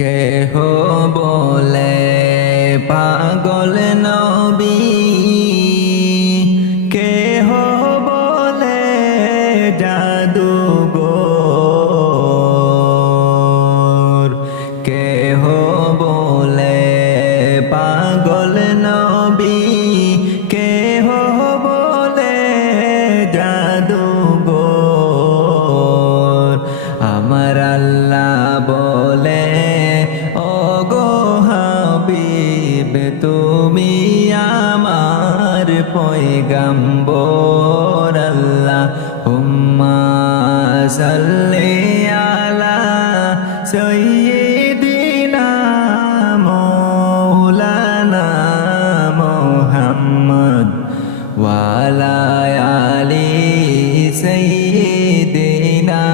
কেহ বলে পাগল নবী, কেহ বলে জাদুঘর, কেহ বলে পাগল নবী, কেহ বলে জাদুঘর। আমার আল্লাহ বলে ওগো হাবিব তুমি আমার পয়গম্বর। আল্লাহুম্মা সাল্লি আলা সাইয়্যিদিনা মাওলানা মুহাম্মদ ওয়া আলা আলি সাইয়্যিদিনা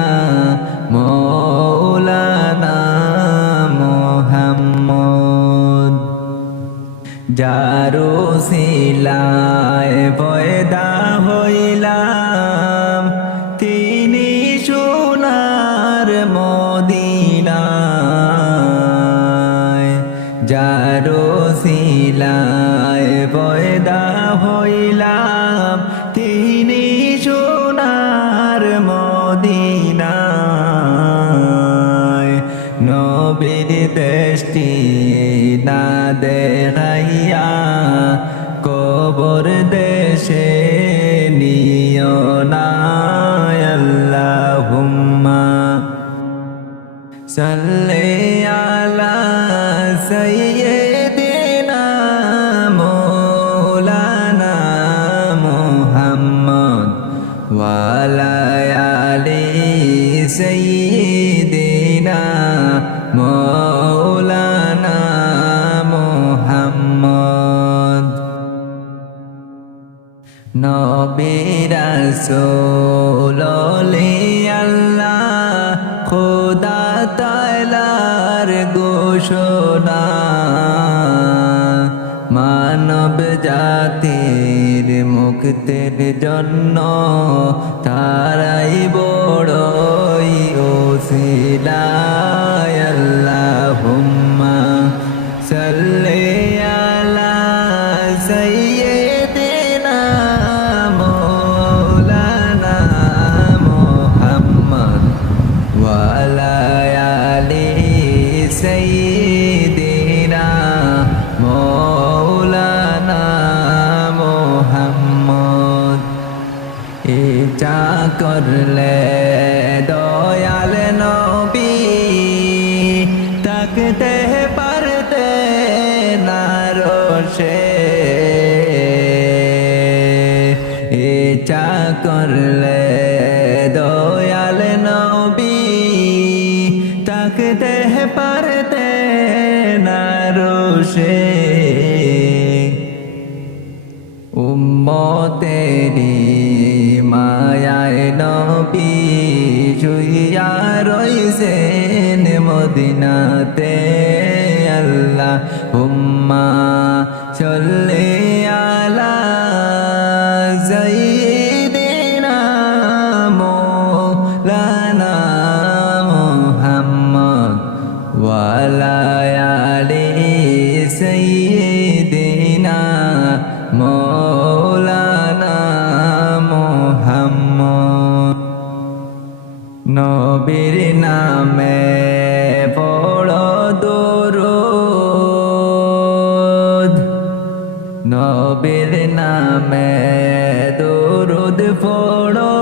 মাওলানা মুহাম্মদ। যার উসিলায় পয়দা হইলাম, তিনি সোনার মদিনায়। যার উসিলায় পয়দা হইলাম, তিনি সোনার মদিনায়। নবীর দৃষ্টি না দেখাইয়া কবর দেশে নিও না। আল্লাহুম্মা সাল্লি আলা সাইয়্যিদিনা মাওলানা মুহাম্মদ ওয়া আলা আলি সাইয়্যিদিনা মাওলানা মুহাম্মদ। নবী রাসূল আল্লাহ খোদা তাআলার ঘোষণা, মানব জাতির মুক্তির জন্য তারাই বড়ই ওসিলা। আল্লাহুম্মা সাল্লি আলা সাইয়্যিদিনা মাওলানা মুহাম্মদ ওয়া আলা আলি সাইয়্যিদিনা মাওলানা মুহাম্মদ। ইচ্ছা করলে দয়াল নবী থাকতে পারতে না রোষে, ইচ্ছা করলে দয়াল নবী থাকতে পারতে না রোষে। উম্মতেরি মায়ায় নবী শুইয়া রইছেন মদিনাতে। আল্লাহুম্মা সাল্লি আলা সাইয়্যিদিনা মাওলানা মুহাম্মদ ওয়া আলা আলি সাইয়্যিদিনা মাওলানা মুহাম্মদ। নবীর নামে পড়ো দরুদ, নবীর নামে দরুদ পড়ো,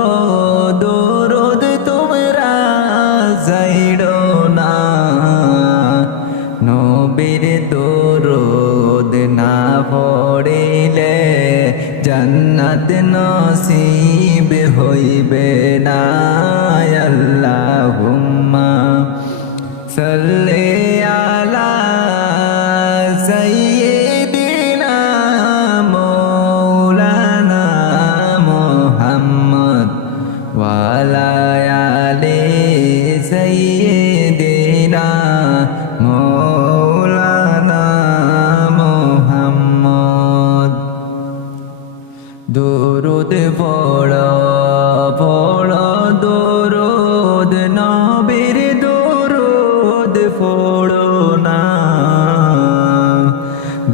দরুদ তোমরা যাইড়ো না। নবীর দরুদ না পড়িলে জান্নাত নসিব হইবে না। আল্লাহুম্মা সাল্লি আলা সাইয়্যিদিনা মাওলানা মুহাম্মদ ওয়া আলা আলি সাইয়্যিদিনা মাওলানা মুহাম্মদ। দরুদ পড়ো পড়ো দরুদ নবীর দরুদ পড়ো। পড়ো না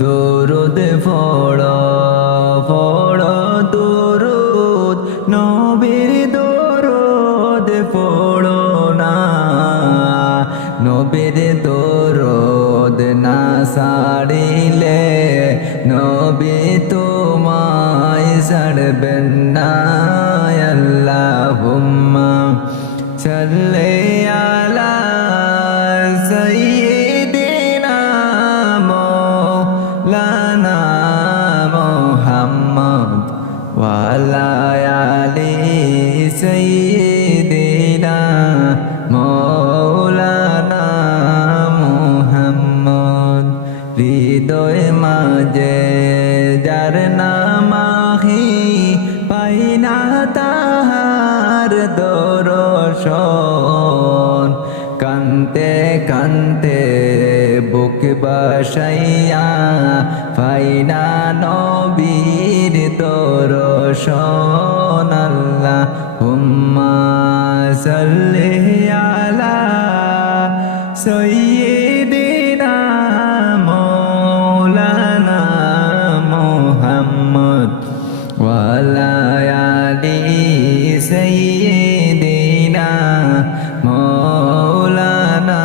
দরুদ পড়ো পড়ো দরুদ নবীর দরুদ পড়ো না নবীর দরুদ না সারিলে নবী তোমায় ছাড়বেন না আল্লাহুম্মা সাল্লি আলা সাইয়্যিদিনা মাওলানা মুহাম্মদ ওয়া আলা আলি সাইয়্যিদিনা মাওলানা মুহাম্মদ হৃদয় মাঝে যার নাম আহি পাই না তাহার দর্শন কান্তে কান্তে বুক বাসাইয়া পাই না নবীর দর্শন আল্লাহুম্মা সাল্লি আলা সাইয়্যিদিনা মাওলানা মুহাম্মদ ওয়া আলা আলি সাইয়্যিদিনা মাওলানা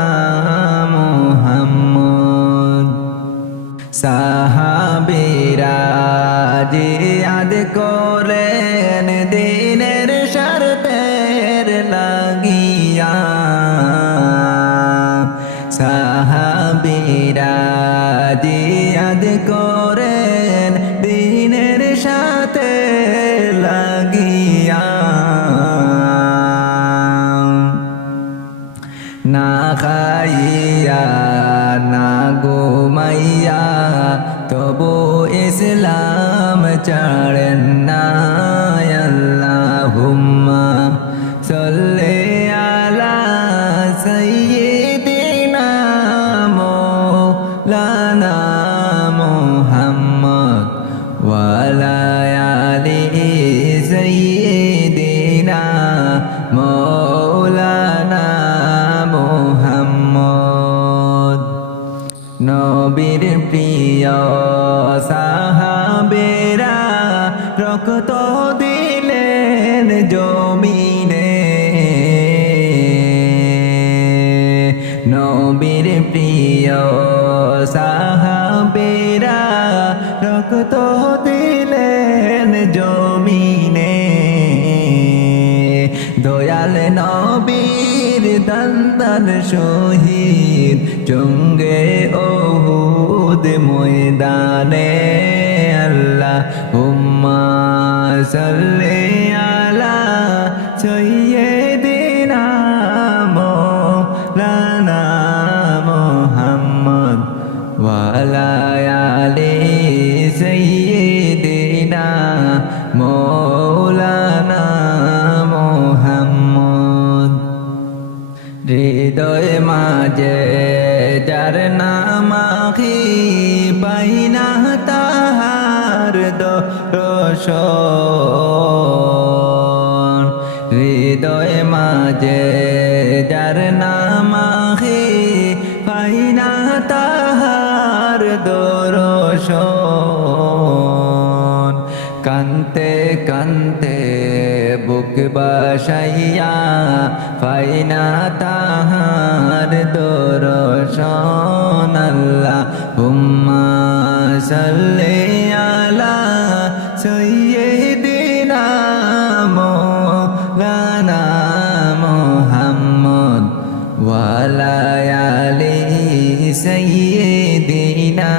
মুহাম্মদ সাহাবীরা জিহাদ করেন দ্বীনের স্বার্থের লাগিয়া সাহাবীরা জিহাদ করেন দ্বীনের সাথে লাগিয়া না খাইয়া না ঘুমাইয়া তবু ইসলাম ছাড়েন না আল্লাহুম্মা সাল্লি আলা সাইয়্যিদিনা মাওলানা মুহাম্মদ ওয়া আলা আলি সাইয়্যিদিনা মাওলানা মুহাম্মদ নবীর প্রিয় সাহাবেরা রক্ত দিলেন জমিনে নবীর প্রিয় সাহাবেরা রক্ত দিলেন জমিনে দয়াল নবীর দান্দান শহীদ জঙ্গে ওহুদ ময়দানে আল্লাহুম্মা সাল্লি আলা সাইয়্যিদিনা মাওলানা মুহাম্মদ ওয়া আলা আলি সাইয়্যিদিনা মাওলানা মুহাম্মদ হৃদয় মাঝে যার নাম আখি পাই না তাহার দর্শন হৃদয় মাঝে যার নাম আখি পাই না তাহার দর্শন কান্তে কান্তে বুক বাসাইয়া পাই না তাহার দর্শন আল্লাহুম্মা সাল্লি আলা সাইয়্যিদিনা মাওলানা মুহাম্মদ ওয়া আলা আলি সাইয়্যিদিনা